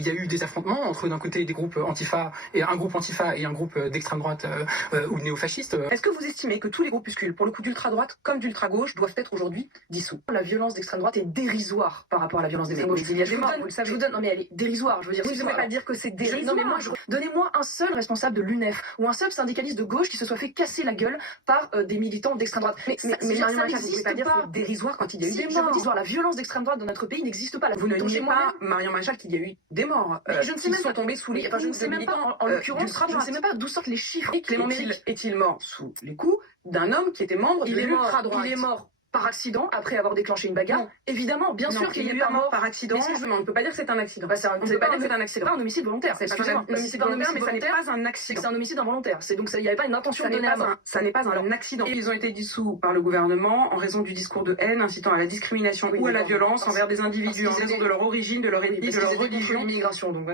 Il y a eu des affrontements entre d'un côté des groupes antifa et un groupe d'extrême droite ou néofascistes. Est-ce que vous estimez que tous les groupuscules, pour le coup d'ultra-droite comme d'ultra-gauche, doivent être aujourd'hui dissous? La violence d'extrême droite est dérisoire par rapport à la violence d'extrême gauche. Il y a des morts, vous le savez. Je vous donne, non mais elle est dérisoire, je veux dire. Vous ne pouvez pas dire que c'est dérisoire. Non mais moi, donnez-moi un seul responsable de l'UNEF ou un seul syndicaliste de gauche qui se soit fait casser la gueule par des militants d'extrême droite. Mais Marion Maréchal, vous ne pouvez pas dire que c'est dérisoire quand il y a eu des morts. Je veux dire, la violence d'extrême droite dans notre pays n'existe pas. Vous ne niez pas, Marion Maréchal, qu'il y a eu des morts. Je ne sais même pas tombés sous les coups. Je ne sais même pas, en l'occurrence, je ne sais même pas d'où sortent les chiffres. Clément Méric est-il mort sous les coups d'un homme qui était membre de l'ultra-droite? Il est mort par accident après avoir déclenché une bagarre. Non. Évidemment, bien sûr qu'il y a eu un mort par accident. Mais on ne peut pas dire que c'est un accident. On ne peut pas dire que c'est un accident. C'est pas un homicide volontaire. C'est pas un homicide volontaire, mais ça n'est pas un accident. C'est un homicide involontaire. C'est donc il n'y avait pas une intention de donner la mort. Ça n'est pas un accident. Ils ont été dissous par le gouvernement en raison du discours de haine incitant à la discrimination ou à la violence envers des individus en raison de leur origine, de leur ethnie, de leur religion. L'immigration, donc.